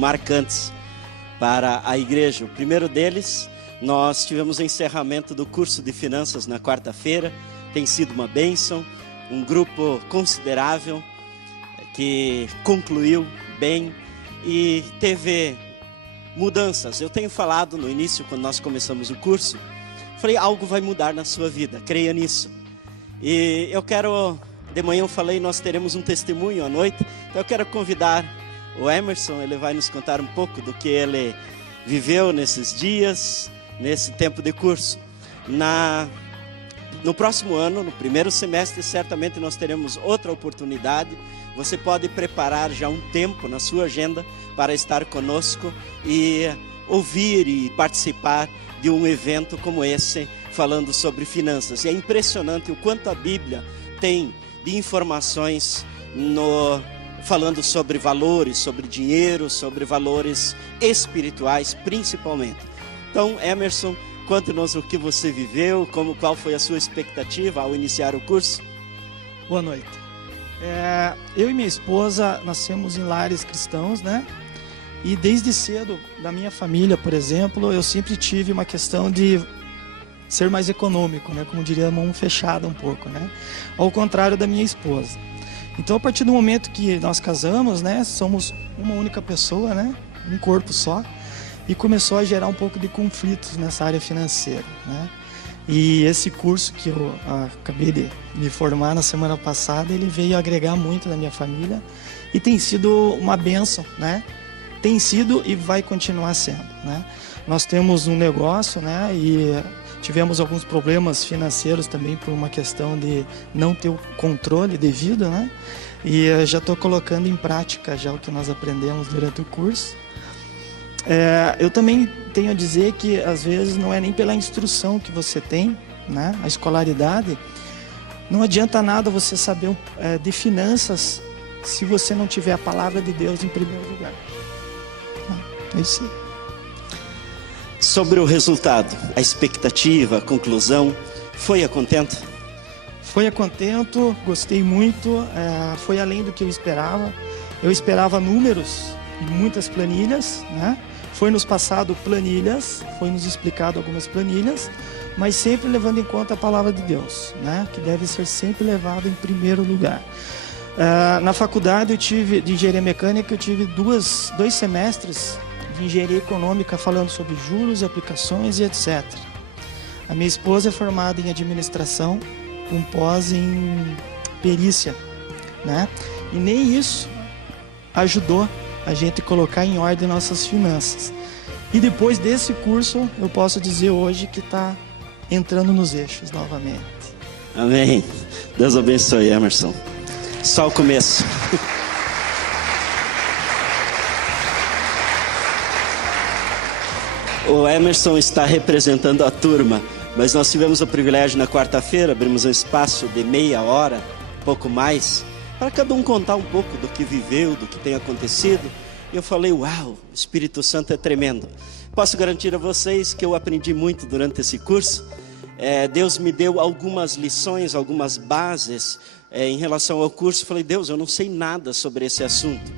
marcantes para a igreja. O primeiro deles, nós tivemos o encerramento do curso de finanças na quarta-feira. Tem sido uma bênção, um grupo considerável que concluiu bem e teve mudanças. Eu tenho falado no início, quando nós começamos o curso, falei, algo vai mudar na sua vida, creia nisso. E eu quero, de manhã eu falei, nós teremos um testemunho à noite, então eu quero convidar o Emerson, ele vai nos contar um pouco do que ele viveu nesses dias, nesse tempo de curso. No próximo ano, no primeiro semestre, certamente nós teremos outra oportunidade. Você pode preparar já um tempo na sua agenda para estar conosco e ouvir e participar de um evento como esse, falando sobre finanças. E é impressionante o quanto a Bíblia tem de informações falando sobre valores, sobre dinheiro, sobre valores espirituais principalmente. Então, Emerson, conte-nos o que você viveu, qual foi a sua expectativa ao iniciar o curso. Boa noite. Eu e minha esposa nascemos em lares cristãos, né? E desde cedo, da minha família, por exemplo, eu sempre tive uma questão de ser mais econômico, né? Como diria, mão fechada um pouco, né? Ao contrário da minha esposa. Então, a partir do momento que nós casamos, né? Somos uma única pessoa, né? Um corpo só. E começou a gerar um pouco de conflitos nessa área financeira, né? E esse curso que eu acabei de me formar na semana passada, ele veio agregar muito na minha família e tem sido uma bênção, né? Tem sido e vai continuar sendo, né? Nós temos um negócio, né? E tivemos alguns problemas financeiros também por uma questão de não ter o controle devido, né? E já estou colocando em prática já o que nós aprendemos durante o curso. Eu também tenho a dizer que às vezes não é nem pela instrução que você tem, né? A escolaridade, não adianta nada você saber de finanças se você não tiver a palavra de Deus em primeiro lugar. É isso aí. Sobre o resultado, a expectativa, a conclusão, foi a contento? Foi a contento, gostei muito, foi além do que eu esperava. Eu esperava números e muitas planilhas, né? Foi nos passado planilhas, foi nos explicado algumas planilhas, mas sempre levando em conta a palavra de Deus, né? Que deve ser sempre levada em primeiro lugar. Na faculdade de engenharia mecânica, eu tive dois semestres de engenharia econômica falando sobre juros, aplicações e etc. A minha esposa é formada em administração, com pós em perícia, né? E nem isso ajudou a gente colocar em ordem nossas finanças. E depois desse curso, eu posso dizer hoje que está entrando nos eixos novamente. Amém. Deus abençoe, Emerson. Só o começo. O Emerson está representando a turma, mas nós tivemos o privilégio na quarta-feira, abrimos um espaço de meia hora, pouco mais, para cada um contar um pouco do que viveu, do que tem acontecido. E eu falei, uau, o Espírito Santo é tremendo. Posso garantir a vocês que eu aprendi muito durante esse curso. Deus me deu algumas lições, algumas bases em relação ao curso. Eu falei, Deus, eu não sei nada sobre esse assunto.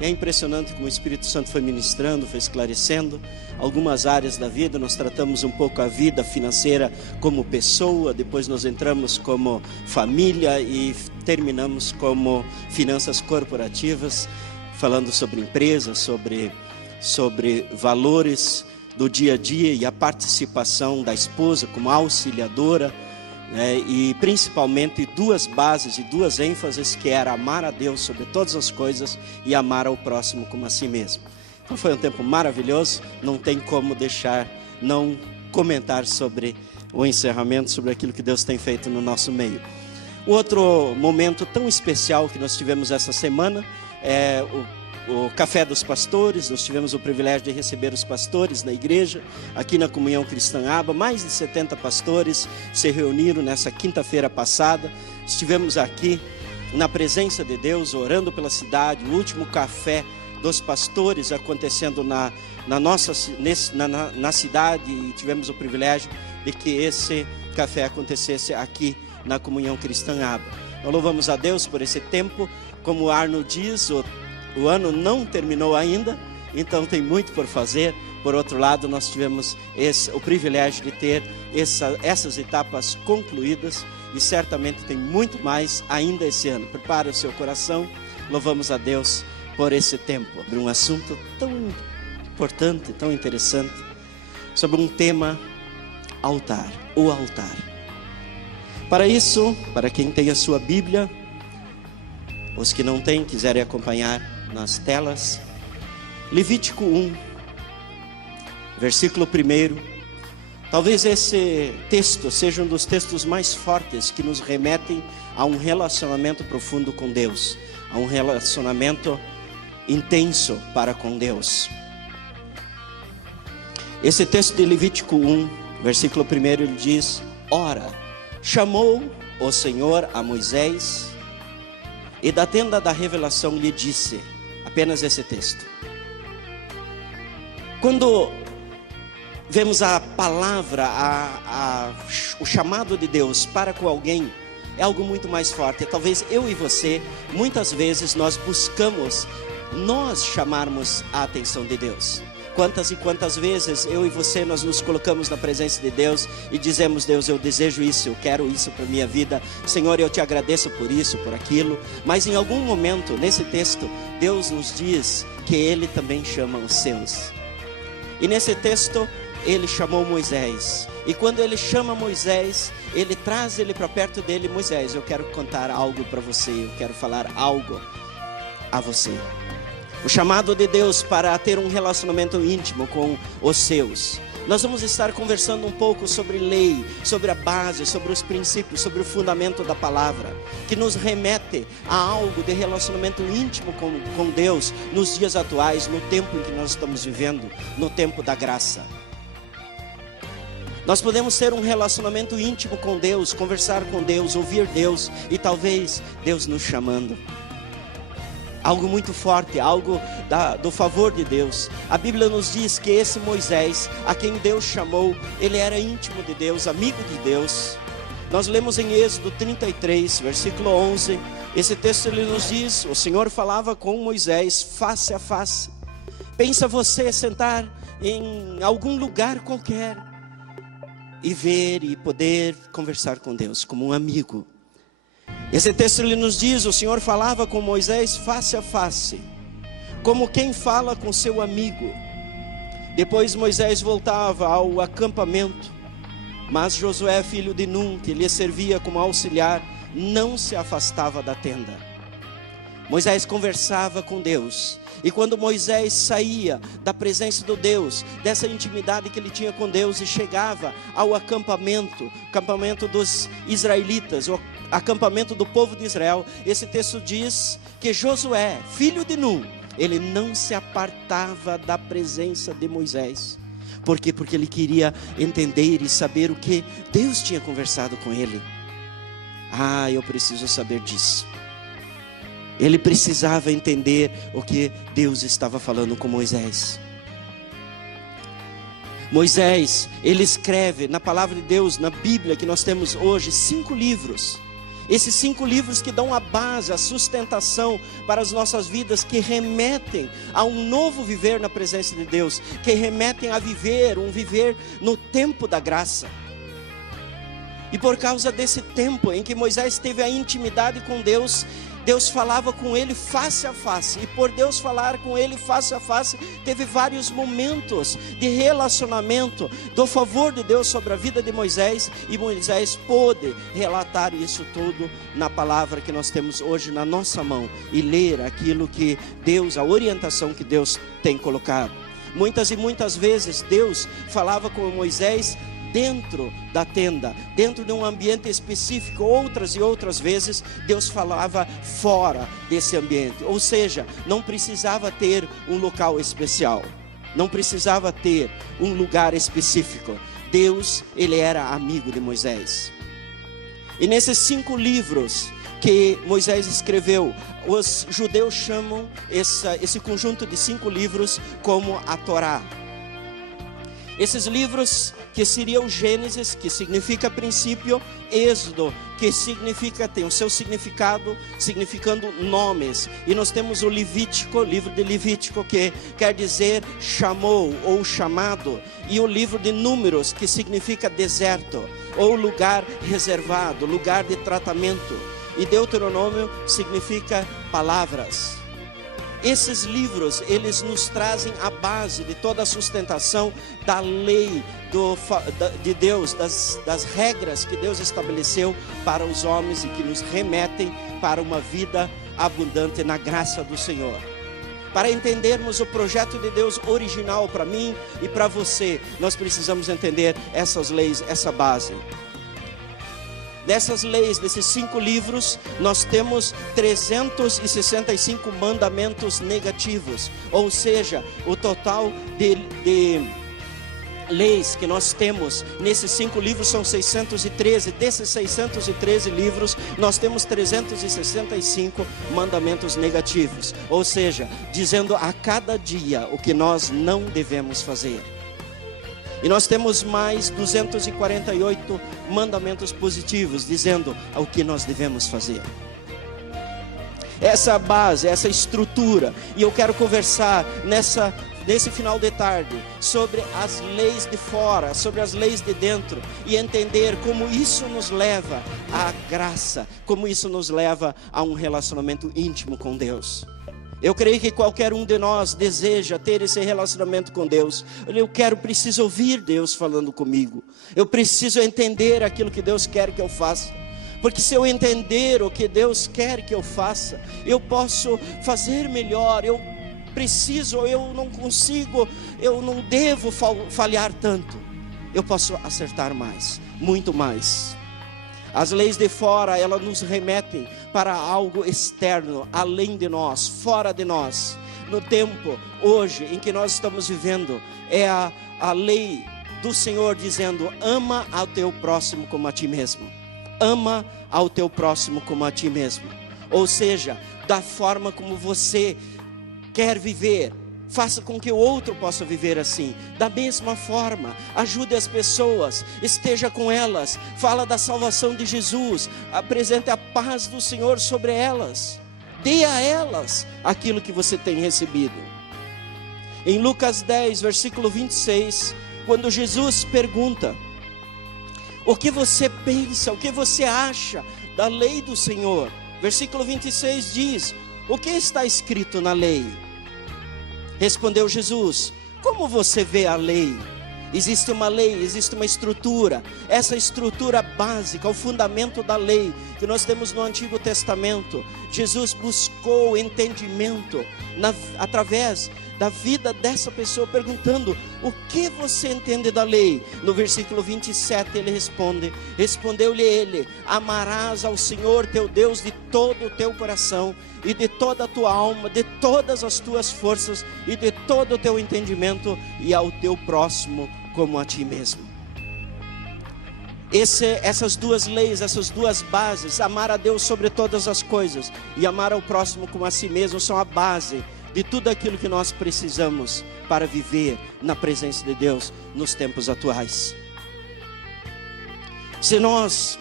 E é impressionante como o Espírito Santo foi ministrando, foi esclarecendo algumas áreas da vida. Nós tratamos um pouco a vida financeira como pessoa, depois nós entramos como família e terminamos como finanças corporativas, falando sobre empresas, sobre valores do dia a dia e a participação da esposa como auxiliadora, né? E principalmente duas bases e duas ênfases, que era amar a Deus sobre todas as coisas e amar ao próximo como a si mesmo. Então foi um tempo maravilhoso, não tem como deixar não comentar sobre o encerramento, sobre aquilo que Deus tem feito no nosso meio. O outro momento tão especial que nós tivemos essa semana é o Café dos Pastores. Nós tivemos o privilégio de receber os pastores na igreja, aqui na Comunhão Cristã Aba. Mais de 70 pastores se reuniram nessa quinta-feira passada. Estivemos aqui na presença de Deus, orando pela cidade. O último café dos pastores acontecendo na cidade, e tivemos o privilégio de que esse café acontecesse aqui na Comunhão Cristã Aba. Nós louvamos a Deus por esse tempo. Como o Arno diz, o ano não terminou ainda, então tem muito por fazer. Por outro lado, nós tivemos o privilégio de ter essas etapas concluídas, e certamente tem muito mais ainda esse ano. Prepare o seu coração, louvamos a Deus por esse tempo. Sobre um assunto tão importante, tão interessante, sobre um tema: altar, o altar. Para isso, para quem tem a sua Bíblia, os que não têm, quiserem acompanhar nas telas, Levítico 1, versículo 1. Talvez esse texto seja um dos textos mais fortes que nos remetem a um relacionamento profundo com Deus, a um relacionamento intenso para com Deus. Esse texto de Levítico 1, versículo 1, ele diz: ora, chamou o Senhor a Moisés, e da tenda da revelação lhe disse. Apenas esse texto. Quando vemos a palavra, o chamado de Deus para com alguém, é algo muito mais forte. Talvez eu e você, muitas vezes nós buscamos chamarmos a atenção de Deus. Quantas e quantas vezes eu e você nós nos colocamos na presença de Deus e dizemos: Deus, eu desejo isso, eu quero isso para a minha vida. Senhor, eu te agradeço por isso, por aquilo. Mas em algum momento, nesse texto, Deus nos diz que Ele também chama os seus. E nesse texto, Ele chamou Moisés. E quando Ele chama Moisés, Ele traz ele para perto dele. Moisés, eu quero contar algo para você, eu quero falar algo a você. O chamado de Deus para ter um relacionamento íntimo com os seus. Nós vamos estar conversando um pouco sobre lei, sobre a base, sobre os princípios, sobre o fundamento da palavra, que nos remete a algo de relacionamento íntimo com Deus nos dias atuais, no tempo em que nós estamos vivendo, no tempo da graça. Nós podemos ter um relacionamento íntimo com Deus, conversar com Deus, ouvir Deus, e talvez Deus nos chamando. Algo muito forte, algo do favor de Deus. A Bíblia nos diz que esse Moisés, a quem Deus chamou, ele era íntimo de Deus, amigo de Deus. Nós lemos em Êxodo 33, versículo 11. Esse texto ele nos diz: o Senhor falava com Moisés face a face. Pensa você sentar em algum lugar qualquer e ver e poder conversar com Deus como um amigo. Esse texto ele nos diz: o Senhor falava com Moisés face a face, como quem fala com seu amigo. Depois Moisés voltava ao acampamento, mas Josué, filho de Nun, que lhe servia como auxiliar, não se afastava da tenda. Moisés conversava com Deus. E quando Moisés saía da presença do Deus, dessa intimidade que ele tinha com Deus, e chegava ao acampamento dos israelitas, o acampamento do povo de Israel, esse texto diz que Josué, filho de Nun, ele não se apartava da presença de Moisés. Por quê? Porque ele queria entender e saber o que Deus tinha conversado com ele. Eu preciso saber disso. Ele precisava entender o que Deus estava falando com Moisés. Moisés, ele escreve na palavra de Deus, na Bíblia que nós temos hoje, 5 livros. Esses 5 livros que dão a base, a sustentação para as nossas vidas, que remetem a um novo viver na presença de Deus, que remetem a viver, um viver no tempo da graça. E por causa desse tempo em que Moisés teve a intimidade com Deus, Deus falava com ele face a face. E por Deus falar com ele face a face, teve vários momentos de relacionamento, do favor de Deus sobre a vida de Moisés. E Moisés pôde relatar isso tudo na palavra que nós temos hoje na nossa mão, e ler aquilo que Deus, a orientação que Deus tem colocado. Muitas e muitas vezes Deus falava com Moisés dentro da tenda, dentro de um ambiente específico. Outras e outras vezes Deus falava fora desse ambiente, ou seja, não precisava ter um local especial, não precisava ter um lugar específico. Deus, ele era amigo de Moisés. E nesses 5 livros que Moisés escreveu, os judeus chamam esse conjunto de 5 livros como a Torá. Esses livros que seriam Gênesis, que significa princípio, Êxodo, que significa, tem o seu significado, significando nomes. E nós temos o Levítico, o livro de Levítico, que quer dizer chamou ou chamado. E o livro de Números, que significa deserto, ou lugar reservado, lugar de tratamento. E Deuteronômio significa palavras. Esses livros, eles nos trazem a base de toda a sustentação da lei de Deus, das regras que Deus estabeleceu para os homens e que nos remetem para uma vida abundante na graça do Senhor. Para entendermos o projeto de Deus original para mim e para você, nós precisamos entender essas leis, essa base. Dessas leis, desses 5 livros, nós temos 365 mandamentos negativos. Ou seja, o total de leis que nós temos nesses 5 livros são 613. Desses 613 livros, nós temos 365 mandamentos negativos. Ou seja, dizendo a cada dia o que nós não devemos fazer. E nós temos mais 248 mandamentos positivos, dizendo o que nós devemos fazer. Essa base, essa estrutura. E eu quero conversar nesse final de tarde sobre as leis de fora, sobre as leis de dentro. E entender como isso nos leva à graça, como isso nos leva a um relacionamento íntimo com Deus. Eu creio que qualquer um de nós deseja ter esse relacionamento com Deus. Preciso ouvir Deus falando comigo. Eu preciso entender aquilo que Deus quer que eu faça. Porque se eu entender o que Deus quer que eu faça, eu posso fazer melhor. Eu não consigo, eu não devo falhar tanto. Eu posso acertar mais, muito mais. As leis de fora, elas nos remetem para algo externo, além de nós, fora de nós. No tempo, hoje, em que nós estamos vivendo, é a lei do Senhor dizendo: ama ao teu próximo como a ti mesmo. Ama ao teu próximo como a ti mesmo. Ou seja, da forma como você quer viver, faça com que o outro possa viver assim. Da mesma forma, ajude as pessoas, esteja com elas, fala da salvação de Jesus, apresente a paz do Senhor sobre elas, dê a elas aquilo que você tem recebido. Em Lucas 10, versículo 26, quando Jesus pergunta: o que você pensa, o que você acha da lei do Senhor? Versículo 26 diz: o que está escrito na lei? Respondeu Jesus: como você vê a lei? Existe uma lei, existe uma estrutura. Essa estrutura básica, o fundamento da lei que nós temos no Antigo Testamento. Jesus buscou entendimento através da vida dessa pessoa, perguntando: o que você entende da lei? No versículo 27 ele respondeu-lhe ele: amarás ao Senhor teu Deus de todo o teu coração e de toda a tua alma, de todas as tuas forças e de todo o teu entendimento, e ao teu próximo como a ti mesmo. Essas duas leis, essas duas bases, amar a Deus sobre todas as coisas e amar ao próximo como a si mesmo, são a base de tudo aquilo que nós precisamos para viver na presença de Deus nos tempos atuais. Se nós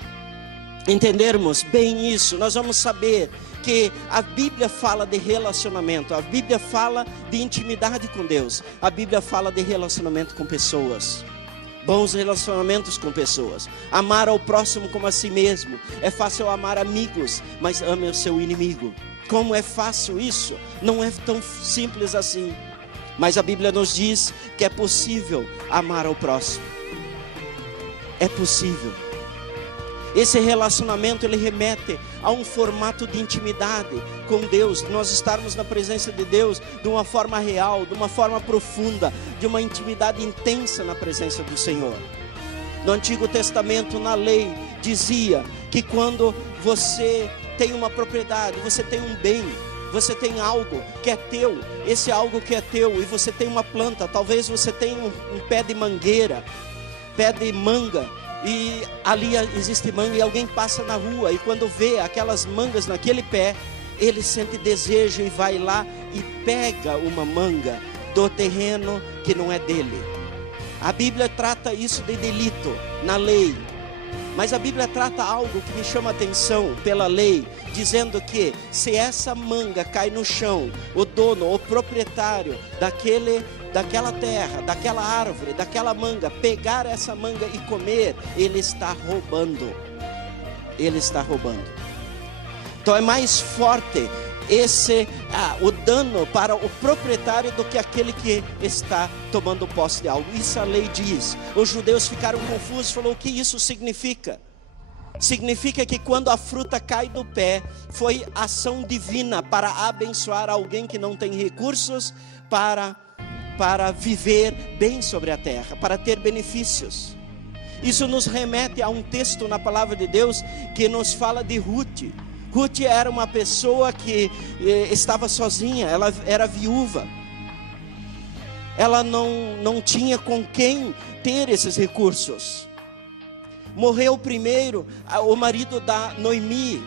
entendermos bem isso, nós vamos saber que a Bíblia fala de relacionamento, a Bíblia fala de intimidade com Deus, a Bíblia fala de relacionamento com pessoas, bons relacionamentos com pessoas. Amar ao próximo como a si mesmo. É fácil amar amigos, mas ame o seu inimigo. Como é fácil isso? Não é tão simples assim. Mas a Bíblia nos diz que é possível amar ao próximo. É possível. Esse relacionamento, ele remete a um formato de intimidade com Deus, de nós estarmos na presença de Deus de uma forma real, de uma forma profunda, de uma intimidade intensa na presença do Senhor. No Antigo Testamento, na lei, dizia que quando você tem uma propriedade, você tem um bem, você tem algo que é teu, esse algo que é teu, e você tem uma planta, talvez você tenha um pé de mangueira, pé de manga, e ali existe manga, e alguém passa na rua, e quando vê aquelas mangas naquele pé, ele sente desejo e vai lá e pega uma manga do terreno que não é dele. A Bíblia trata isso de delito na lei. Mas a Bíblia trata algo que me chama a atenção pela lei, dizendo que se essa manga cai no chão, o dono, o proprietário daquela terra, daquela árvore, daquela manga, pegar essa manga e comer, ele está roubando. Ele está roubando. Então é mais forte o dano para o proprietário do que aquele que está tomando posse de algo. Isso a lei diz. Os judeus ficaram confusos, falou: o que isso significa? Significa que quando a fruta cai do pé, foi ação divina para abençoar alguém que não tem recursos para viver bem sobre a terra, para ter benefícios. Isso nos remete a um texto na palavra de Deus que nos fala de Ruth. Ruth era uma pessoa que estava sozinha, ela era viúva. Ela não tinha com quem ter esses recursos. Morreu primeiro o marido da Noemi,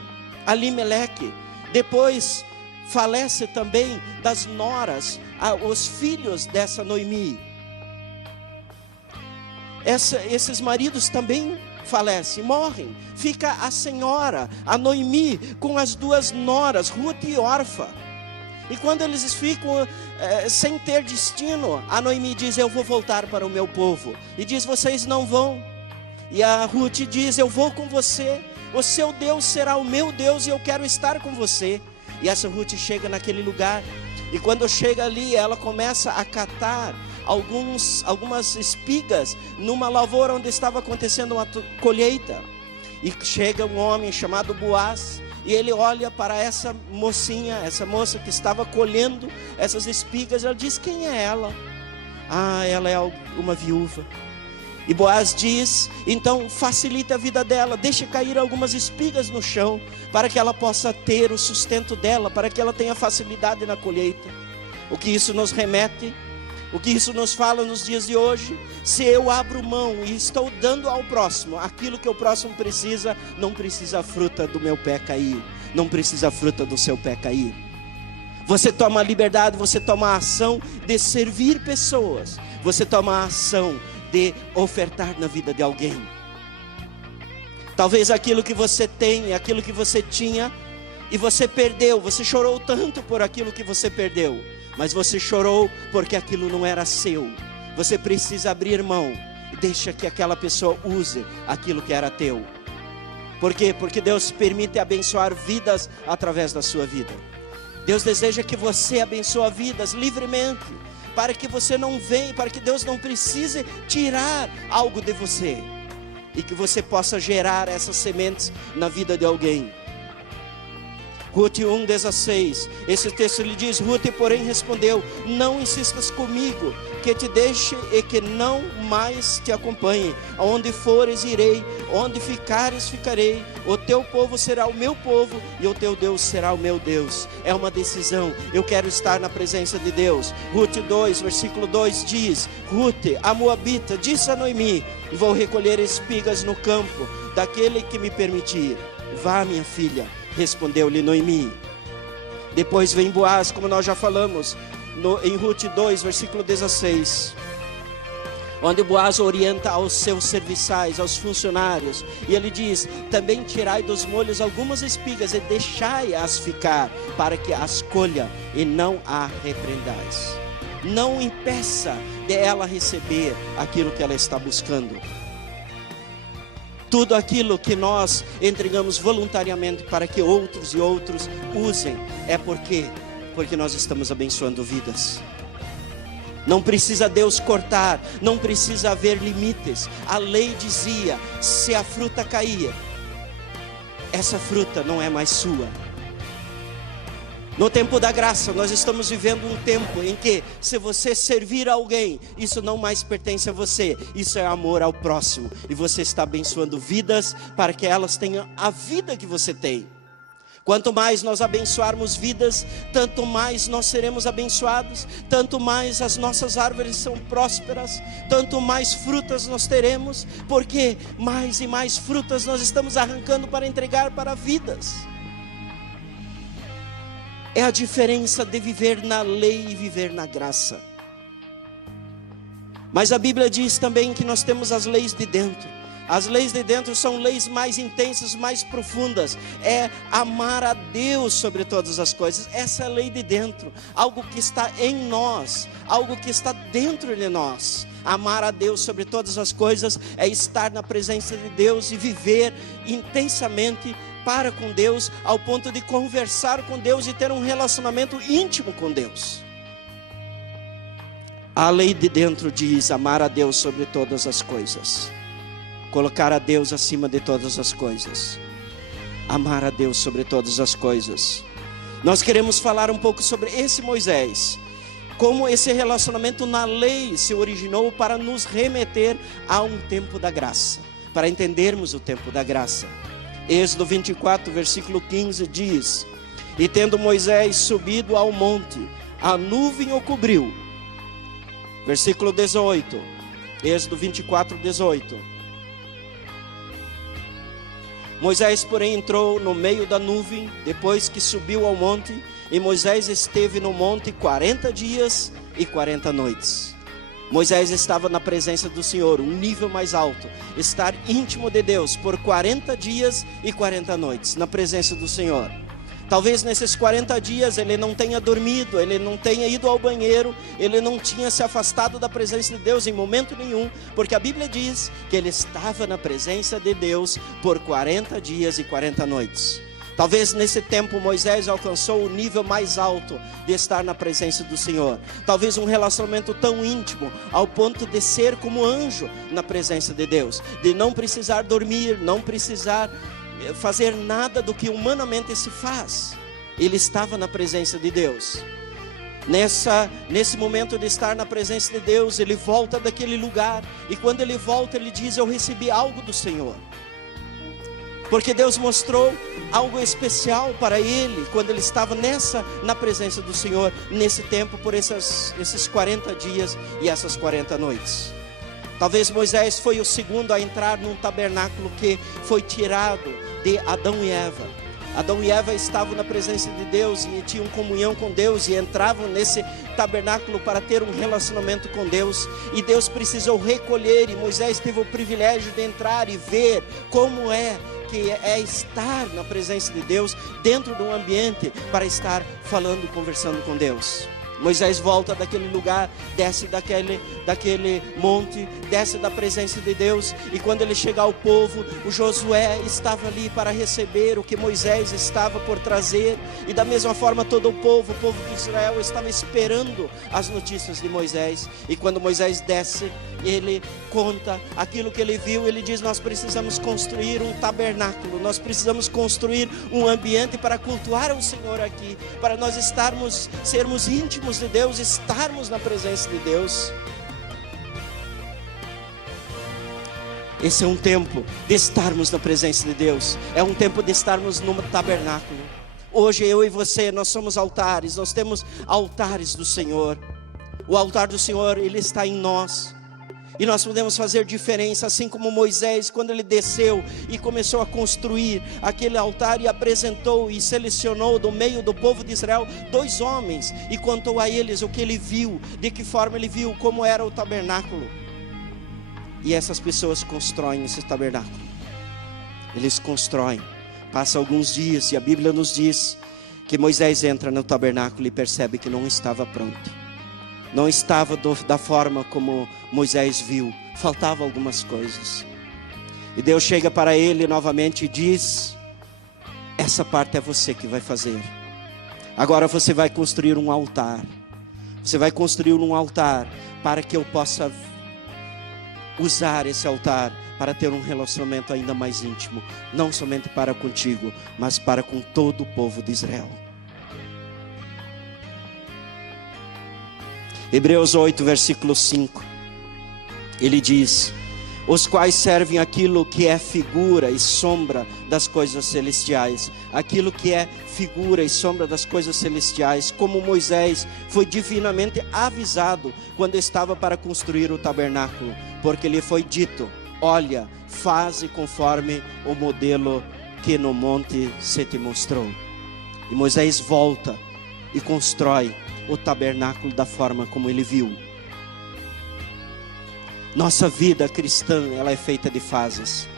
Alimeleque. Depois falece também das noras, os filhos dessa Noemi. Esses maridos também falecem, morrem. Fica a senhora, a Noemi, com as duas noras, Ruth e Orfa. E quando eles ficam sem ter destino, a Noemi diz: eu vou voltar para o meu povo. E diz: vocês não vão. E a Ruth diz: eu vou com você. O seu Deus será o meu Deus e eu quero estar com você. E essa Ruth chega naquele lugar. E quando chega ali, ela começa a catar algumas espigas numa lavoura onde estava acontecendo uma colheita. E chega um homem chamado Boaz, e ele olha para essa mocinha, essa moça que estava colhendo essas espigas. Ela diz: quem é ela? Ela é uma viúva. E Boaz diz: então facilita a vida dela, deixa cair algumas espigas no chão, para que ela possa ter o sustento dela, para que ela tenha facilidade na colheita. O que isso nos remete? O que isso nos fala nos dias de hoje? Se eu abro mão e estou dando ao próximo aquilo que o próximo precisa, não precisa a fruta do meu pé cair, não precisa a fruta do seu pé cair. Você toma a liberdade, você toma a ação de servir pessoas, você toma a ação de ofertar na vida de alguém. Talvez aquilo que você tem, aquilo que você tinha e você perdeu, você chorou tanto por aquilo que você perdeu, mas você chorou porque aquilo não era seu. Você precisa abrir mão e deixa que aquela pessoa use aquilo que era teu. Por quê? Porque Deus permite abençoar vidas através da sua vida. Deus deseja que você abençoe vidas livremente, para que você não venha, para que Deus não precise tirar algo de você, e que você possa gerar essas sementes na vida de alguém. Ruth 1,16, esse texto lhe diz: Ruth, porém, respondeu: não insistas comigo, que te deixe e que não mais te acompanhe. Aonde fores, irei, onde ficares, ficarei. O teu povo será o meu povo, e o teu Deus será o meu Deus. É uma decisão. Eu quero estar na presença de Deus. Ruth 2, versículo 2 diz: Ruth, a moabita, disse a Noemi: vou recolher espigas no campo daquele que me permitir. Vá, minha filha, respondeu-lhe Noemi. Depois vem Boaz, como nós já falamos, em Ruth 2, versículo 16, onde Boaz orienta aos seus serviçais, aos funcionários, e ele diz: também tirai dos molhos algumas espigas e deixai-as ficar, para que as colha e não a repreendais. Não impeça de ela receber aquilo que ela está buscando. Tudo aquilo que nós entregamos voluntariamente para que outros e outros usem, é porque nós estamos abençoando vidas. Não precisa Deus cortar, não precisa haver limites. A lei dizia: se a fruta cair, essa fruta não é mais sua. No tempo da graça, nós estamos vivendo um tempo em que, se você servir a alguém, isso não mais pertence a você, isso é amor ao próximo, e você está abençoando vidas para que elas tenham a vida que você tem. Quanto mais nós abençoarmos vidas, tanto mais nós seremos abençoados, tanto mais as nossas árvores são prósperas, tanto mais frutas nós teremos, porque mais e mais frutas nós estamos arrancando para entregar para vidas. É a diferença de viver na lei e viver na graça. Mas a Bíblia diz também que nós temos as leis de dentro. As leis de dentro são leis mais intensas, mais profundas. É amar a Deus sobre todas as coisas. Essa é a lei de dentro. Algo que está em nós. Algo que está dentro de nós. Amar a Deus sobre todas as coisas é estar na presença de Deus e viver intensamente para com Deus, ao ponto de conversar com Deus e ter um relacionamento íntimo com Deus. A lei de dentro diz amar a Deus sobre todas as coisas. Colocar a Deus acima de todas as coisas. Amar a Deus sobre todas as coisas. Nós queremos falar um pouco sobre esse Moisés. Como esse relacionamento na lei se originou para nos remeter a um tempo da graça. Para entendermos o tempo da graça. Êxodo 24, versículo 15 diz: E tendo Moisés subido ao monte, a nuvem o cobriu. Versículo 18. Êxodo 24, 18. Moisés, porém, entrou no meio da nuvem, depois que subiu ao monte, e Moisés esteve no monte 40 dias e 40 noites. Moisés estava na presença do Senhor, um nível mais alto, estar íntimo de Deus por 40 dias e 40 noites, na presença do Senhor. Talvez nesses 40 dias ele não tenha dormido, ele não tenha ido ao banheiro, ele não tinha se afastado da presença de Deus em momento nenhum, porque a Bíblia diz que ele estava na presença de Deus por 40 dias e 40 noites. Talvez nesse tempo Moisés alcançou o nível mais alto de estar na presença do Senhor. Talvez um relacionamento tão íntimo, ao ponto de ser como anjo na presença de Deus, de não precisar dormir, não precisar fazer nada do que humanamente se faz. Ele estava na presença de Deus. Nesse momento de estar na presença de Deus, ele volta daquele lugar, e quando ele volta, ele diz: eu recebi algo do Senhor, porque Deus mostrou algo especial para ele, quando ele estava na presença do Senhor, nesse tempo, por esses 40 dias e essas 40 noites. Talvez Moisés foi o segundo a entrar num tabernáculo que foi tirado de Adão e Eva. Adão e Eva estavam na presença de Deus e tinham comunhão com Deus e entravam nesse tabernáculo para ter um relacionamento com Deus. E Deus precisou recolher, e Moisés teve o privilégio de entrar e ver como é estar na presença de Deus, dentro de um ambiente para estar falando e conversando com Deus. Moisés volta daquele lugar, desce daquele monte, desce da presença de Deus, e quando ele chega ao povo, o Josué estava ali para receber o que Moisés estava por trazer, e da mesma forma todo o povo de Israel estava esperando as notícias de Moisés. E quando Moisés desce, ele conta aquilo que ele viu. Ele diz: nós precisamos construir um tabernáculo, nós precisamos construir um ambiente para cultuar o Senhor aqui, para nós sermos íntimos de Deus, estarmos na presença de Deus. Esse é um tempo de estarmos na presença de Deus, é um tempo de estarmos no tabernáculo. Hoje eu e você, nós somos altares, nós temos altares do Senhor. O altar do Senhor, ele está em nós, e nós podemos fazer diferença, assim como Moisés, quando ele desceu e começou a construir aquele altar, e apresentou e selecionou do meio do povo de Israel 2 homens, e contou a eles o que ele viu, de que forma ele viu, como era o tabernáculo. E essas pessoas constroem esse tabernáculo. Eles constroem. Passa alguns dias e a Bíblia nos diz que Moisés entra no tabernáculo e percebe que não estava pronto. Não estava da forma como Moisés viu. Faltavam algumas coisas. E Deus chega para ele novamente e diz: essa parte é você que vai fazer. Agora você vai construir um altar. Você vai construir um altar para que eu possa usar esse altar para ter um relacionamento ainda mais íntimo, não somente para contigo, mas para com todo o povo de Israel. Hebreus 8, versículo 5, ele diz: os quais servem aquilo que é figura e sombra das coisas celestiais. Aquilo que é figura e sombra das coisas celestiais, como Moisés foi divinamente avisado quando estava para construir o tabernáculo, porque lhe foi dito: olha, faze conforme o modelo que no monte se te mostrou. E Moisés volta e constrói o tabernáculo da forma como ele viu. Nossa vida cristã, ela é feita de fases.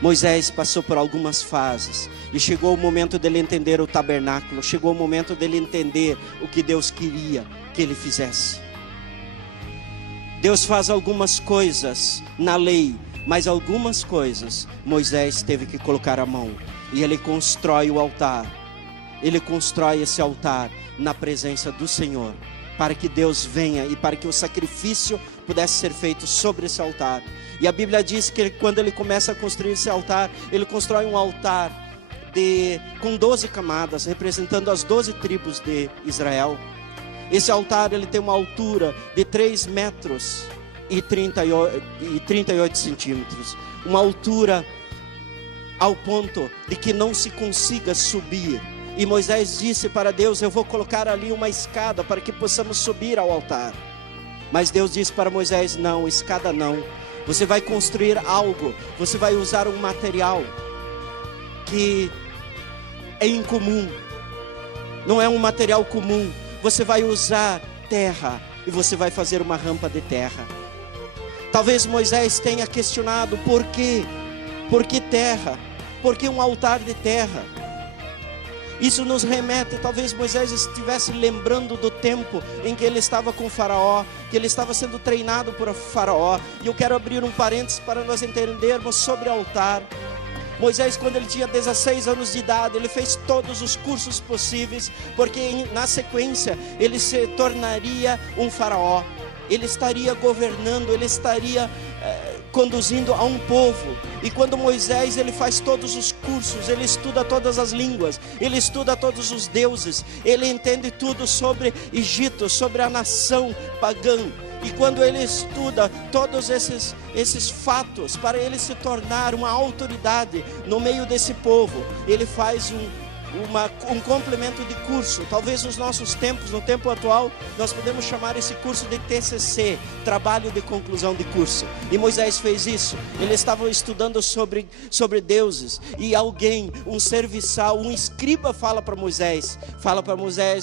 Moisés passou por algumas fases e chegou o momento dele entender o tabernáculo, chegou o momento dele entender o que Deus queria que ele fizesse. Deus faz algumas coisas na lei, mas algumas coisas Moisés teve que colocar a mão, e ele constrói o altar. Ele constrói esse altar na presença do Senhor, para que Deus venha e para que o sacrifício pudesse ser feito sobre esse altar. E a Bíblia diz que quando ele começa a construir esse altar, ele constrói um altar com 12 camadas, representando as 12 tribos de Israel. Esse altar ele tem uma altura de 3 metros e 38 centímetros. Uma altura ao ponto de que não se consiga subir. E Moisés disse para Deus: eu vou colocar ali uma escada para que possamos subir ao altar. Mas Deus disse para Moisés: não, escada não. Você vai construir algo, você vai usar um material que é incomum, não é um material comum. Você vai usar terra e você vai fazer uma rampa de terra. Talvez Moisés tenha questionado: por quê? Por que terra? Por que um altar de terra? Isso nos remete, talvez Moisés estivesse lembrando do tempo em que ele estava com o faraó, que ele estava sendo treinado por faraó. E eu quero abrir um parênteses para nós entendermos sobre altar. Moisés, quando ele tinha 16 anos de idade, ele fez todos os cursos possíveis, porque na sequência ele se tornaria um faraó. Ele estaria governando, ele estaria conduzindo a um povo. E quando Moisés ele faz todos os cursos, ele estuda todas as línguas, ele estuda todos os deuses, ele entende tudo sobre Egito, sobre a nação pagã. E quando ele estuda todos esses fatos, para ele se tornar uma autoridade no meio desse povo, ele faz um complemento de curso. Talvez nos nossos tempos, no tempo atual, nós podemos chamar esse curso de TCC, trabalho de conclusão de curso. E Moisés fez isso. Ele estava estudando sobre deuses, e alguém, um serviçal, um escriba fala para Moisés,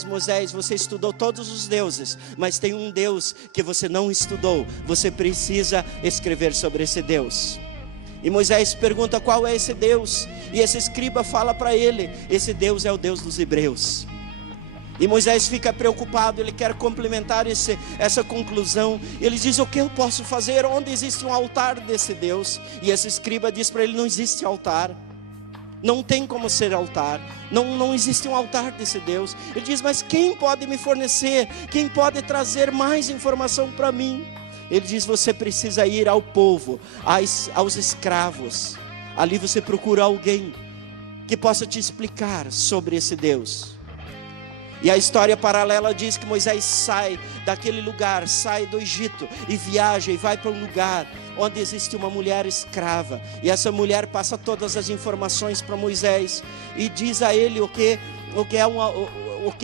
Moisés, você estudou todos os deuses, mas tem um Deus que você não estudou, você precisa escrever sobre esse Deus. E Moisés pergunta: qual é esse Deus? E esse escriba fala para ele: esse Deus é o Deus dos hebreus. E Moisés fica preocupado, ele quer complementar essa conclusão. Ele diz: o que eu posso fazer? Onde existe um altar desse Deus? E esse escriba diz para ele: não existe altar. Não tem como ser altar. Não existe um altar desse Deus. Ele diz: mas quem pode me fornecer? Quem pode trazer mais informação para mim? Ele diz: você precisa ir ao povo, aos escravos. Ali você procura alguém que possa te explicar sobre esse Deus. E a história paralela diz que Moisés sai daquele lugar, sai do Egito e viaja e vai para um lugar onde existe uma mulher escrava. E essa mulher passa todas as informações para Moisés e diz a ele o que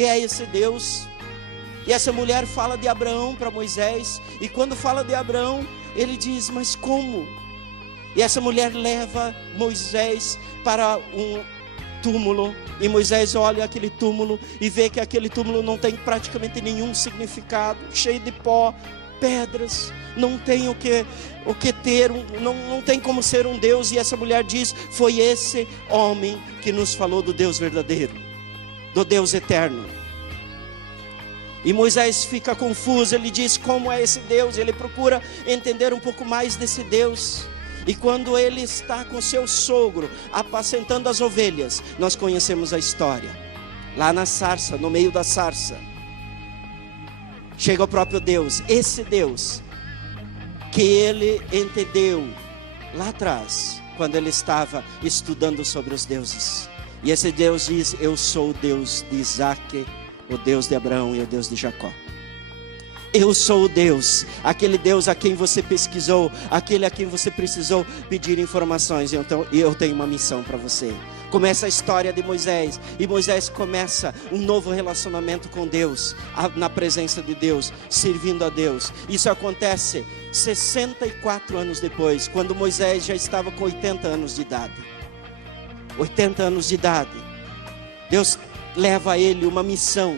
é esse Deus. E essa mulher fala de Abraão para Moisés. E quando fala de Abraão, ele diz: mas como? E essa mulher leva Moisés para um túmulo. E Moisés olha aquele túmulo e vê que aquele túmulo não tem praticamente nenhum significado, cheio de pó, pedras, não tem o que ter, não tem como ser um Deus. E essa mulher diz: foi esse homem que nos falou do Deus verdadeiro, do Deus eterno. E Moisés fica confuso, ele diz: como é esse Deus? Ele procura entender um pouco mais desse Deus. E quando ele está com seu sogro, apacentando as ovelhas, nós conhecemos a história. Lá na sarça, no meio da sarça, chega o próprio Deus, esse Deus que ele entendeu lá atrás, quando ele estava estudando sobre os deuses. E esse Deus diz: eu sou o Deus de Isaac, o Deus de Abraão e o Deus de Jacó. Eu sou o Deus, aquele Deus a quem você pesquisou, aquele a quem você precisou pedir informações. Então eu tenho uma missão para você. Começa a história de Moisés, e Moisés começa um novo relacionamento com Deus, na presença de Deus, servindo a Deus. Isso acontece 64 anos depois, quando Moisés já estava com 80 anos de idade. 80 anos de idade. Deus leva a ele uma missão.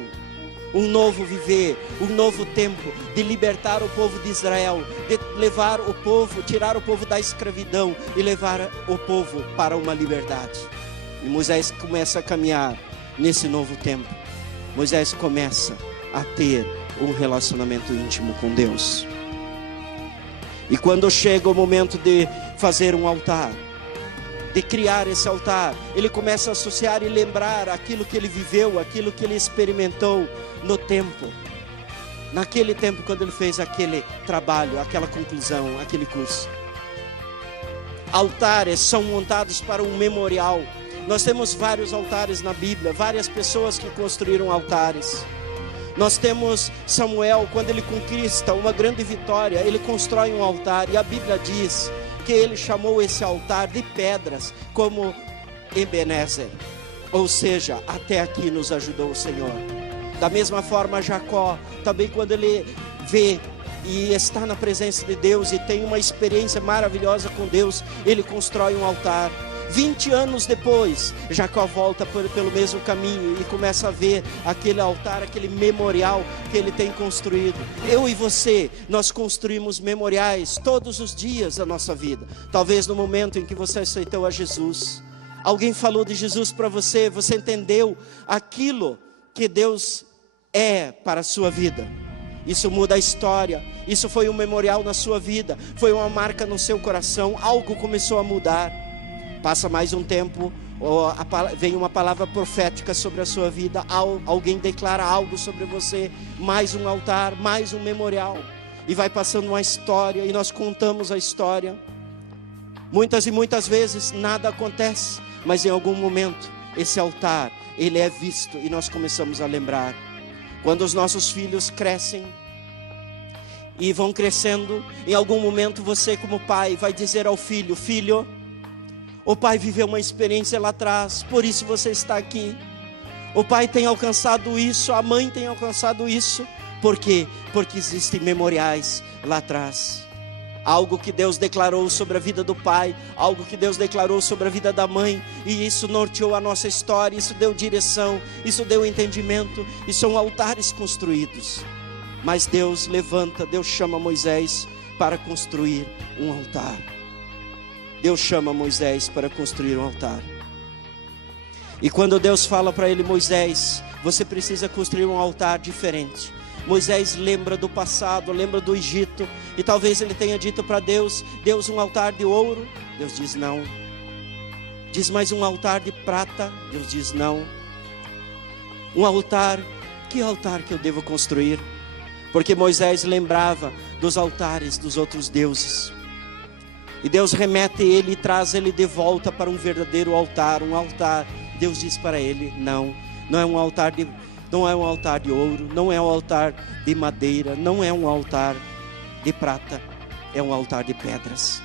um novo viver, um novo tempo de libertar o povo de Israel, de levar o povo, tirar o povo da escravidão e levar o povo para uma liberdade. E Moisés começa a caminhar nesse novo tempo. Moisés começa a ter um relacionamento íntimo com Deus. E quando chega o momento de fazer um altar, de criar esse altar, ele começa a associar e lembrar aquilo que ele viveu, aquilo que ele experimentou no tempo. Naquele tempo, quando ele fez aquele trabalho, aquela conclusão, aquele curso. Altares são montados para um memorial. Nós temos vários altares na Bíblia, várias pessoas que construíram altares. Nós temos Samuel, quando ele conquista uma grande vitória, ele constrói um altar, e a Bíblia diz que ele chamou esse altar de pedras, como Ebenezer, ou seja, até aqui nos ajudou o Senhor. Da mesma forma, Jacó, também quando ele vê e está na presença de Deus e tem uma experiência maravilhosa com Deus, ele constrói um altar. 20 anos depois, Jacó volta pelo mesmo caminho e começa a ver aquele altar, aquele memorial que ele tem construído. Eu e você, nós construímos memoriais todos os dias da nossa vida. Talvez no momento em que você aceitou a Jesus, alguém falou de Jesus para você, você entendeu aquilo que Deus é para a sua vida. Isso muda a história, isso foi um memorial na sua vida, foi uma marca no seu coração, algo começou a mudar. Passa mais um tempo, vem uma palavra profética sobre a sua vida, alguém declara algo sobre você, mais um altar, mais um memorial, e vai passando uma história, e nós contamos a história. Muitas e muitas vezes nada acontece, mas em algum momento esse altar, ele é visto, e nós começamos a lembrar. Quando os nossos filhos crescem, e vão crescendo, em algum momento você como pai vai dizer ao filho: filho, o pai viveu uma experiência lá atrás, por isso você está aqui. O pai tem alcançado isso, a mãe tem alcançado isso. Por quê? Porque existem memoriais lá atrás. Algo que Deus declarou sobre a vida do pai, algo que Deus declarou sobre a vida da mãe, e isso norteou a nossa história, isso deu direção, isso deu entendimento, e são altares construídos. Mas Deus levanta, Deus chama Moisés para construir um altar. Deus chama Moisés para construir um altar. E quando Deus fala para ele: Moisés, você precisa construir um altar diferente. Moisés lembra do passado, lembra do Egito, e talvez ele tenha dito para Deus: Deus, um altar de ouro. Deus diz não. Diz: mais um altar de prata. Deus diz não. Um altar, que altar que eu devo construir? Porque Moisés lembrava dos altares dos outros deuses. E Deus remete ele e traz ele de volta para um verdadeiro altar, um altar. Deus diz para ele: não é um altar de ouro, não é um altar de madeira, não é um altar de prata, é um altar de pedras.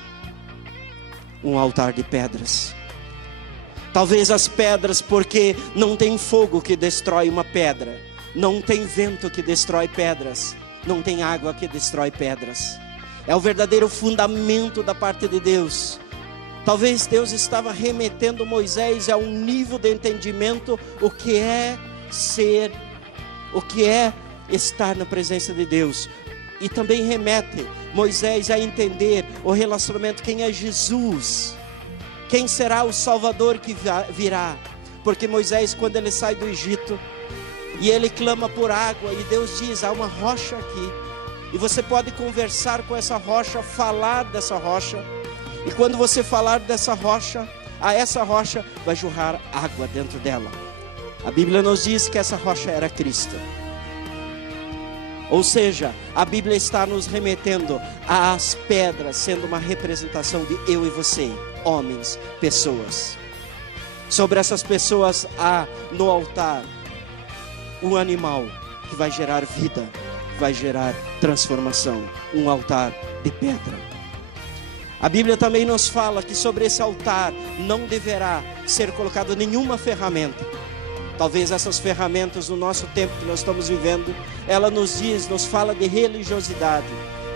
Um altar de pedras. Talvez as pedras, porque não tem fogo que destrói uma pedra, não tem vento que destrói pedras, não tem água que destrói pedras. É o verdadeiro fundamento da parte de Deus. Talvez Deus estava remetendo Moisés a um nível de entendimento, o que é ser, o que é estar na presença de Deus. E também remete Moisés a entender o relacionamento, quem é Jesus, quem será o Salvador que virá. Porque Moisés, quando ele sai do Egito, e ele clama por água, e Deus diz: há uma rocha aqui. E você pode conversar com essa rocha, falar dessa rocha. E quando você falar dessa rocha, a essa rocha vai jorrar água dentro dela. A Bíblia nos diz que essa rocha era Cristo. Ou seja, a Bíblia está nos remetendo às pedras, sendo uma representação de eu e você, homens, pessoas. Sobre essas pessoas há no altar um animal que vai gerar vida, vai gerar transformação, um altar de pedra. A Bíblia também nos fala que sobre esse altar não deverá ser colocada nenhuma ferramenta. Talvez essas ferramentas no nosso tempo que nós estamos vivendo, ela nos fala de religiosidade,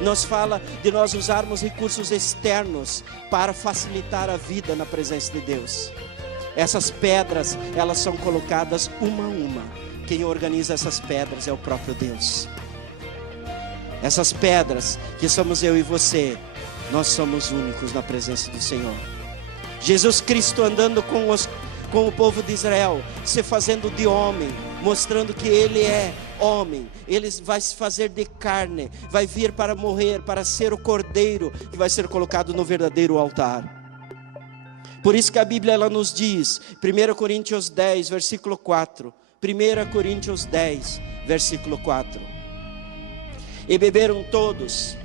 nos fala de nós usarmos recursos externos para facilitar a vida na presença de Deus. Essas pedras, elas são colocadas uma a uma. Quem organiza essas pedras é o próprio Deus. Essas pedras, que somos eu e você, nós somos únicos na presença do Senhor. Jesus Cristo andando com o povo de Israel, se fazendo de homem, mostrando que Ele é homem. Ele vai se fazer de carne, vai vir para morrer, para ser o cordeiro que vai ser colocado no verdadeiro altar. Por isso que a Bíblia ela nos diz, 1 Coríntios 10, versículo 4. 1 Coríntios 10, versículo 4. E beberam todos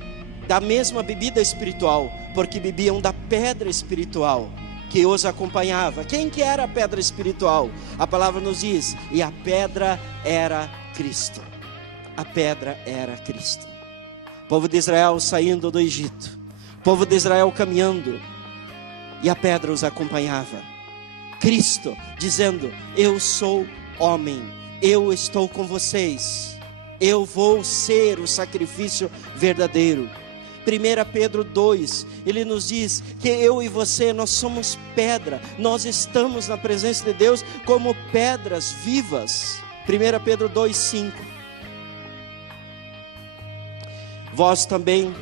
da mesma bebida espiritual, porque bebiam da pedra espiritual que os acompanhava. Quem que era a pedra espiritual? A palavra nos diz, e a pedra era Cristo. A pedra era Cristo. O povo de Israel saindo do Egito, o povo de Israel caminhando, e a pedra os acompanhava. Cristo dizendo, eu sou homem, eu estou com vocês, eu vou ser o sacrifício verdadeiro. 1 Pedro 2, ele nos diz que eu e você, nós somos pedra, nós estamos na presença de Deus como pedras vivas. 1 Pedro 2, 5. Vós também,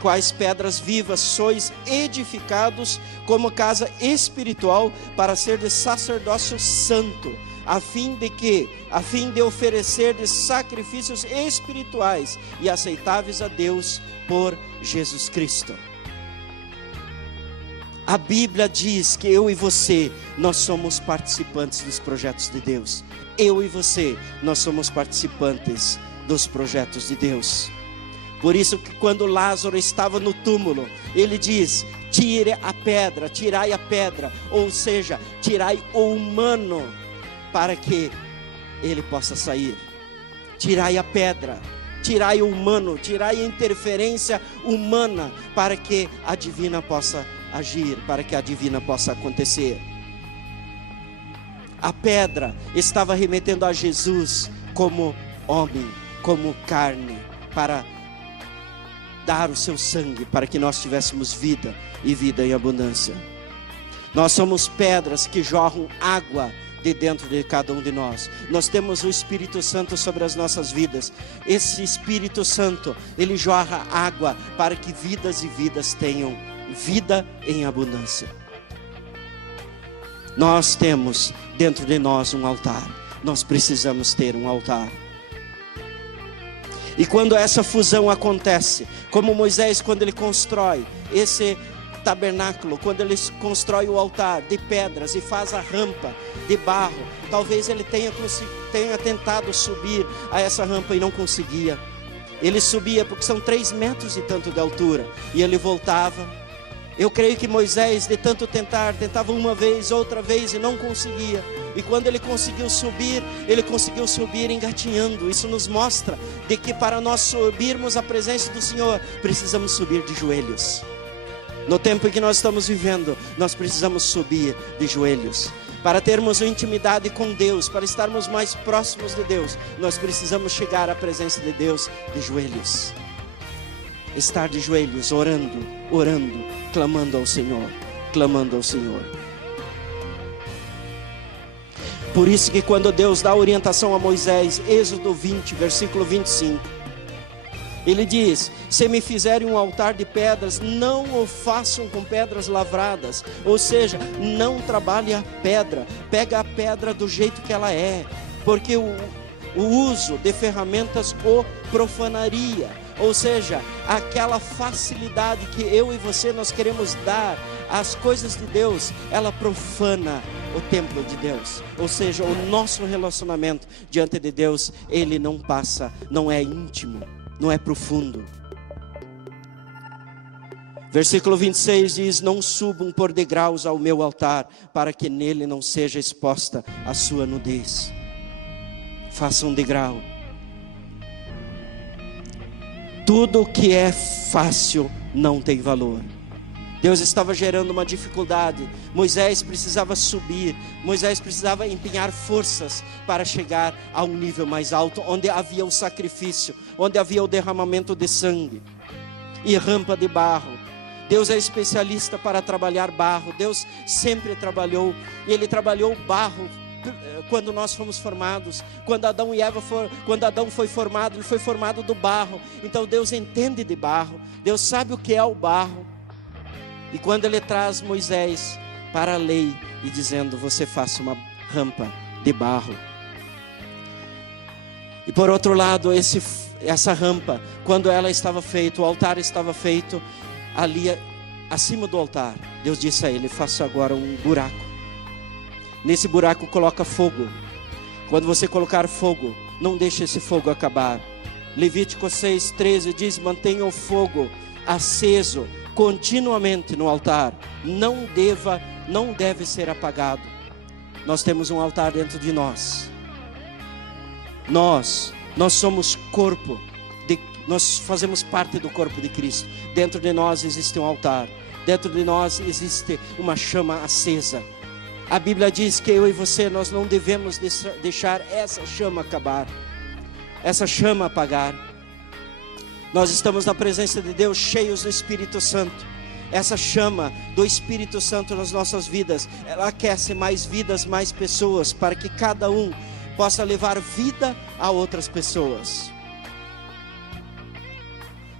quais pedras vivas, sois edificados como casa espiritual para ser de sacerdócio santo, a fim de oferecer de sacrifícios espirituais e aceitáveis a Deus por Jesus Cristo. A Bíblia diz que eu e você, nós somos participantes dos projetos de Deus. Eu e você, nós somos participantes dos projetos de Deus. Por isso que quando Lázaro estava no túmulo, ele diz, tirai a pedra, ou seja, tirai o humano, para que ele possa sair. Tirai a pedra, tirai o humano, tirai a interferência humana, para que a divina possa agir, para que a divina possa acontecer. A pedra estava remetendo a Jesus como homem, como carne, para dar o seu sangue, para que nós tivéssemos vida e vida em abundância. Nós somos pedras que jorram água de dentro de cada um de nós. Nós temos o Espírito Santo sobre as nossas vidas. Esse Espírito Santo, ele jorra água para que vidas e vidas tenham vida em abundância. Nós temos dentro de nós um altar. Nós precisamos ter um altar. E quando essa fusão acontece, como Moisés, quando ele constrói esse tabernáculo, quando ele constrói o altar de pedras e faz a rampa de barro, talvez ele tenha tentado subir a essa rampa e não conseguia. Ele subia porque são 3 metros e tanto de altura, e ele voltava. Eu creio que Moisés, de tanto tentar, tentava uma vez, outra vez e não conseguia. E quando ele conseguiu subir engatinhando. Isso nos mostra de que para nós subirmos à presença do Senhor, precisamos subir de joelhos. No tempo em que nós estamos vivendo, nós precisamos subir de joelhos. Para termos uma intimidade com Deus, para estarmos mais próximos de Deus, nós precisamos chegar à presença de Deus de joelhos. Estar de joelhos, orando, clamando ao Senhor, clamando ao Senhor. Por isso que quando Deus dá orientação a Moisés, Êxodo 20, versículo 25, ele diz, se me fizerem um altar de pedras, não o façam com pedras lavradas, ou seja, não trabalhe a pedra, pega a pedra do jeito que ela é, porque o uso de ferramentas o profanaria, ou seja, aquela facilidade que eu e você nós queremos dar às coisas de Deus, ela profana o templo de Deus, ou seja, o nosso relacionamento diante de Deus, ele não passa, não é íntimo, não é profundo. Versículo 26 diz, não subam por degraus ao meu altar, para que nele não seja exposta a sua nudez. Faça um degrau. Tudo que é fácil não tem valor. Deus estava gerando uma dificuldade. Moisés precisava subir. Moisés precisava empenhar forças para chegar a um nível mais alto, onde havia o sacrifício, onde havia o derramamento de sangue e rampa de barro. Deus é especialista para trabalhar barro. Deus sempre trabalhou. Ele trabalhou barro quando nós fomos formados. Quando Adão foi formado, ele foi formado do barro. Então Deus entende de barro. Deus sabe o que é o barro. E quando ele traz Moisés para a lei e dizendo: você faça uma rampa de barro. E por outro lado, essa rampa, quando ela estava feita, o altar estava feito, ali acima do altar, Deus disse a ele: faça agora um buraco. Nesse buraco coloca fogo. Quando você colocar fogo, não deixe esse fogo acabar. Levítico 6:13 diz: mantenha o fogo aceso continuamente no altar. Não deve ser apagado. Nós temos um altar dentro de nós. Nós somos corpo. Nós fazemos parte do corpo de Cristo. Dentro de nós existe um altar. Dentro de nós existe uma chama acesa. A Bíblia diz que eu e você, nós não devemos deixar essa chama acabar, essa chama apagar. Nós estamos na presença de Deus, cheios do Espírito Santo. Essa chama do Espírito Santo nas nossas vidas, ela aquece mais vidas, mais pessoas, para que cada um possa levar vida a outras pessoas.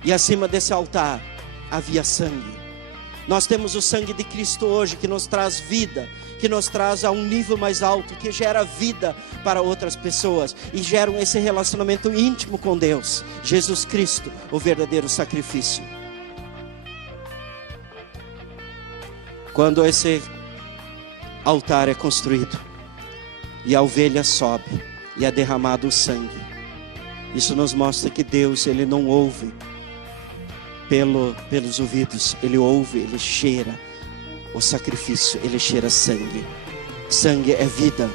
E acima desse altar havia sangue. Nós temos o sangue de Cristo hoje, que nos traz vida, que nos traz a um nível mais alto, que gera vida para outras pessoas e gera esse relacionamento íntimo com Deus. Jesus Cristo, o verdadeiro sacrifício. Quando esse altar é construído e a ovelha sobe e é derramado o sangue, isso nos mostra que Deus, Ele não ouve pelos ouvidos, Ele ouve, Ele cheira o sacrifício, Ele cheira sangue. Sangue é vida,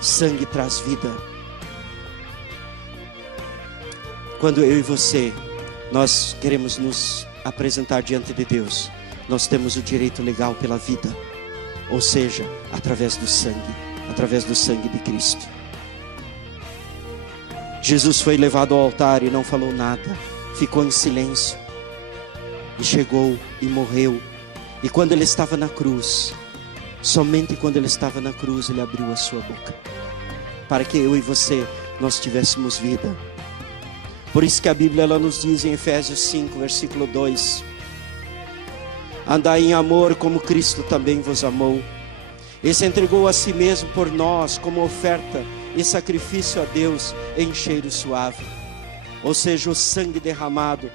sangue traz vida. Quando eu e você, nós queremos nos apresentar diante de Deus, nós temos o direito legal pela vida, ou seja, através do sangue de Cristo. Jesus foi levado ao altar e não falou nada, ficou em silêncio. E chegou e morreu. E quando ele estava na cruz, somente quando ele estava na cruz, ele abriu a sua boca, para que eu e você, nós tivéssemos vida. Por isso que a Bíblia ela nos diz em Efésios 5, versículo 2: andai em amor como Cristo também vos amou, e se entregou a si mesmo por nós, como oferta e sacrifício a Deus em cheiro suave. Ou seja, o sangue derramado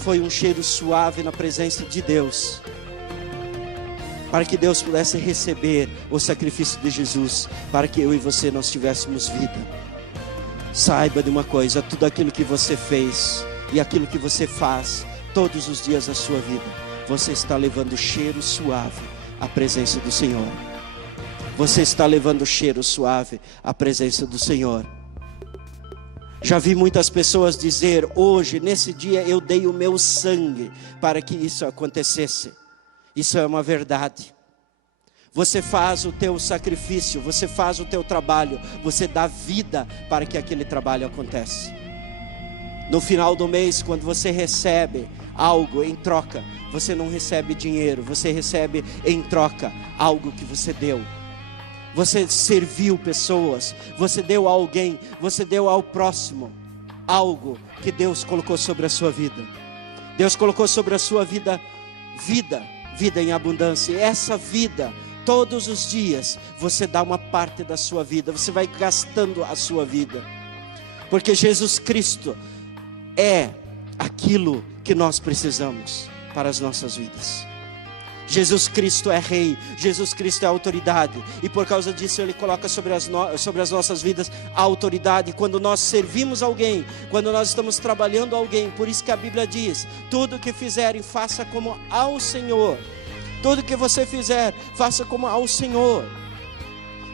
foi um cheiro suave na presença de Deus, para que Deus pudesse receber o sacrifício de Jesus, para que eu e você nós tivéssemos vida. Saiba de uma coisa: tudo aquilo que você fez e aquilo que você faz todos os dias da sua vida, você está levando cheiro suave à presença do Senhor. Você está levando cheiro suave à presença do Senhor. Já vi muitas pessoas dizer: hoje, nesse dia, eu dei o meu sangue para que isso acontecesse. Isso é uma verdade. Você faz o teu sacrifício, você faz o teu trabalho, você dá vida para que aquele trabalho aconteça. No final do mês, quando você recebe algo em troca, você não recebe dinheiro, você recebe em troca algo que você deu. Você serviu pessoas, você deu a alguém, você deu ao próximo algo que Deus colocou sobre a sua vida. Deus colocou sobre a sua vida, vida em abundância. E essa vida, todos os dias, você dá uma parte da sua vida, você vai gastando a sua vida. Porque Jesus Cristo é aquilo que nós precisamos para as nossas vidas. Jesus Cristo é Rei, Jesus Cristo é autoridade, e por causa disso Ele coloca sobre as nossas vidas a autoridade. Quando nós servimos alguém, quando nós estamos trabalhando alguém, por isso que a Bíblia diz: tudo que fizerem, faça como ao Senhor. Tudo que você fizer, faça como ao Senhor.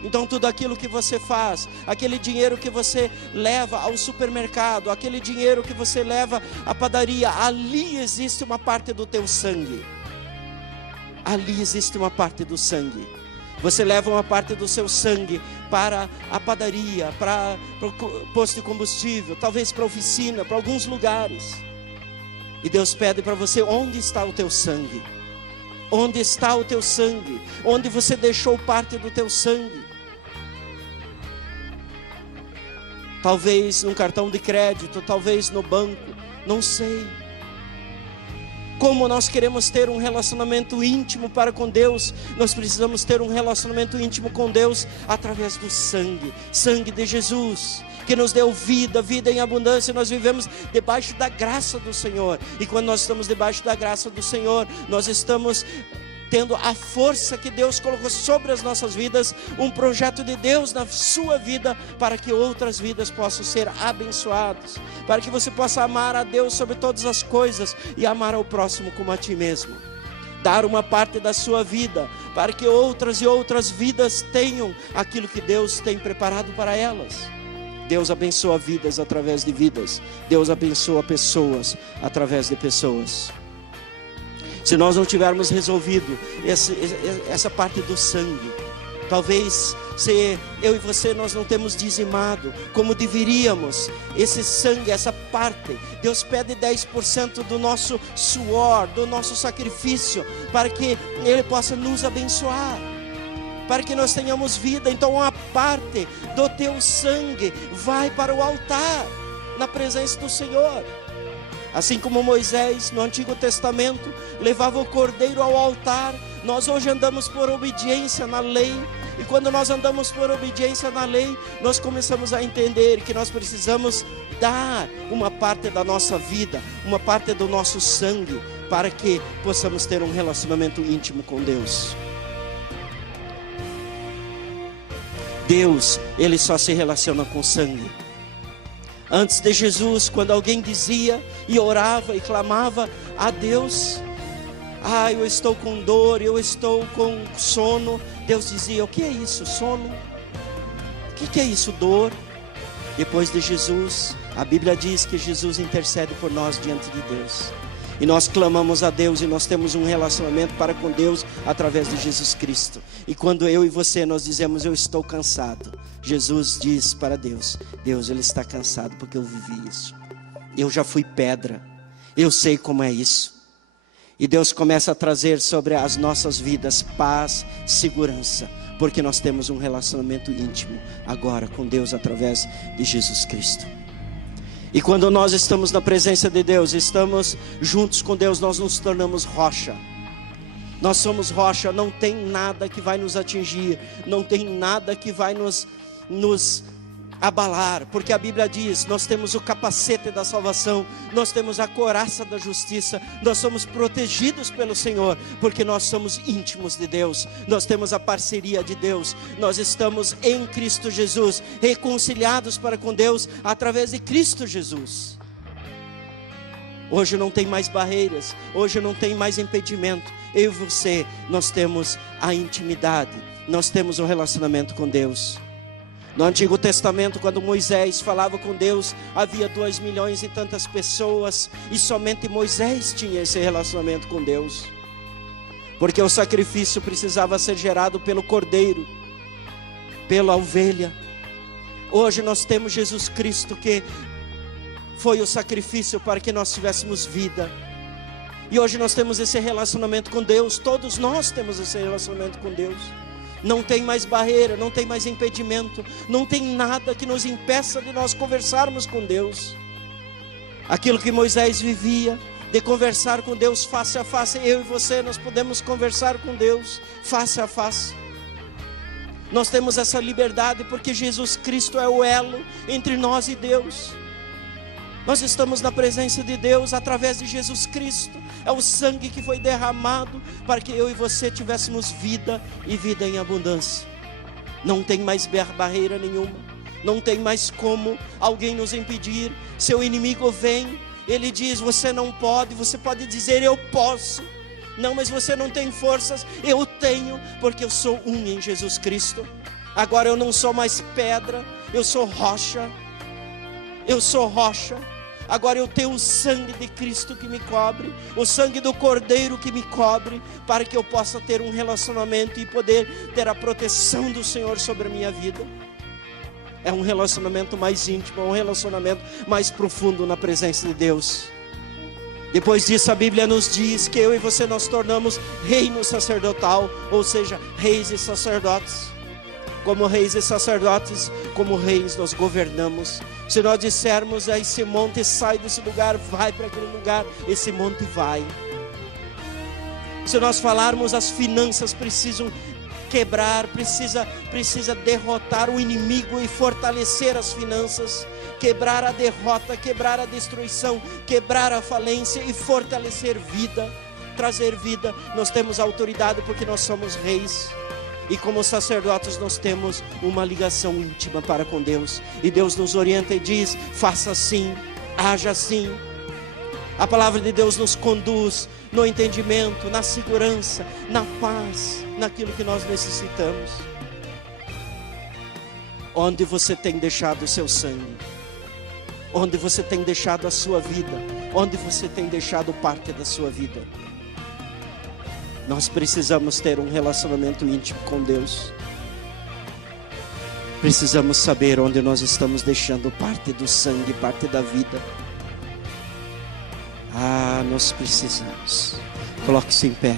Então tudo aquilo que você faz, aquele dinheiro que você leva ao supermercado, aquele dinheiro que você leva à padaria, ali existe uma parte do teu sangue. Ali existe uma parte do sangue. Você leva uma parte do seu sangue para a padaria, para o posto de combustível, talvez para a oficina, para alguns lugares. E Deus pede para você: onde está o teu sangue? Onde está o teu sangue? Onde você deixou parte do teu sangue? Talvez num cartão de crédito, talvez no banco, não sei. Como nós queremos ter um relacionamento íntimo para com Deus, nós precisamos ter um relacionamento íntimo com Deus através do sangue, sangue de Jesus, que nos deu vida, vida em abundância. Nós vivemos debaixo da graça do Senhor, e quando nós estamos debaixo da graça do Senhor, nós estamos tendo a força que Deus colocou sobre as nossas vidas, um projeto de Deus na sua vida, para que outras vidas possam ser abençoadas, para que você possa amar a Deus sobre todas as coisas, e amar ao próximo como a ti mesmo. Dar uma parte da sua vida, para que outras e outras vidas tenham aquilo que Deus tem preparado para elas. Deus abençoa vidas através de vidas. Deus abençoa pessoas através de pessoas. Se nós não tivermos resolvido essa parte do sangue, talvez se eu e você nós não temos dizimado como deveríamos esse sangue, essa parte. Deus pede 10% do nosso suor, do nosso sacrifício, para que Ele possa nos abençoar, para que nós tenhamos vida. Então uma parte do teu sangue vai para o altar, na presença do Senhor. Assim como Moisés no Antigo Testamento levava o cordeiro ao altar, nós hoje andamos por obediência na lei. E quando nós andamos por obediência na lei, nós começamos a entender que nós precisamos dar uma parte da nossa vida, uma parte do nosso sangue, para que possamos ter um relacionamento íntimo com Deus. Deus, Ele só se relaciona com sangue. Antes de Jesus, quando alguém dizia e orava e clamava a Deus: eu estou com dor, eu estou com sono. Deus dizia: o que é isso, sono? O que é isso, dor? Depois de Jesus, a Bíblia diz que Jesus intercede por nós diante de Deus. E nós clamamos a Deus, e nós temos um relacionamento para com Deus através de Jesus Cristo. E quando eu e você nós dizemos: eu estou cansado, Jesus diz para Deus: Deus, Ele está cansado, porque eu vivi isso. Eu já fui pedra, eu sei como é isso. E Deus começa a trazer sobre as nossas vidas paz, segurança, porque nós temos um relacionamento íntimo agora com Deus através de Jesus Cristo. E quando nós estamos na presença de Deus, estamos juntos com Deus, nós nos tornamos rocha. Nós somos rocha, não tem nada que vai nos atingir, não tem nada que vai nos abalar, porque a Bíblia diz: nós temos o capacete da salvação, nós temos a couraça da justiça, nós somos protegidos pelo Senhor, porque nós somos íntimos de Deus, nós temos a parceria de Deus, nós estamos em Cristo Jesus, reconciliados para com Deus através de Cristo Jesus. Hoje não tem mais barreiras, hoje não tem mais impedimento. Eu e você, nós temos a intimidade, nós temos um relacionamento com Deus. No Antigo Testamento, quando Moisés falava com Deus, havia 2 milhões e tantas pessoas, e somente Moisés tinha esse relacionamento com Deus, porque o sacrifício precisava ser gerado pelo cordeiro, pela ovelha. Hoje nós temos Jesus Cristo, que foi o sacrifício para que nós tivéssemos vida. E hoje nós temos esse relacionamento com Deus. Todos nós temos esse relacionamento com Deus. Não tem mais barreira, não tem mais impedimento, não tem nada que nos impeça de nós conversarmos com Deus. Aquilo que Moisés vivia, de conversar com Deus face a face, eu e você, nós podemos conversar com Deus face a face. Nós temos essa liberdade porque Jesus Cristo é o elo entre nós e Deus. Nós estamos na presença de Deus através de Jesus Cristo. É o sangue que foi derramado para que eu e você tivéssemos vida e vida em abundância. Não tem mais barreira nenhuma, não tem mais como alguém nos impedir. Seu inimigo vem, ele diz: você não pode. Você pode dizer: eu posso. Não, mas você não tem forças. Eu tenho, porque eu sou um em Jesus Cristo. Agora eu não sou mais pedra, eu sou rocha. Eu sou rocha. Agora eu tenho o sangue de Cristo que me cobre, o sangue do Cordeiro que me cobre, para que eu possa ter um relacionamento e poder ter a proteção do Senhor sobre a minha vida. É um relacionamento mais íntimo, é um relacionamento mais profundo na presença de Deus. Depois disso a Bíblia nos diz que eu e você nós tornamos reino sacerdotal, ou seja, reis e sacerdotes. Como reis e sacerdotes, como reis nós governamos. Se nós dissermos a esse monte, sai desse lugar, vai para aquele lugar, esse monte vai. Se nós falarmos, as finanças precisam quebrar, precisa derrotar o inimigo e fortalecer as finanças, quebrar a derrota, quebrar a destruição, quebrar a falência e fortalecer vida, trazer vida. Nós temos autoridade porque nós somos reis. E como sacerdotes nós temos uma ligação íntima para com Deus. E Deus nos orienta e diz, faça assim, haja assim. A palavra de Deus nos conduz no entendimento, na segurança, na paz, naquilo que nós necessitamos. Onde você tem deixado o seu sangue? Onde você tem deixado a sua vida? Onde você tem deixado parte da sua vida? Nós precisamos ter um relacionamento íntimo com Deus. Precisamos saber onde nós estamos deixando parte do sangue, parte da vida. Nós precisamos. Coloque-se em pé.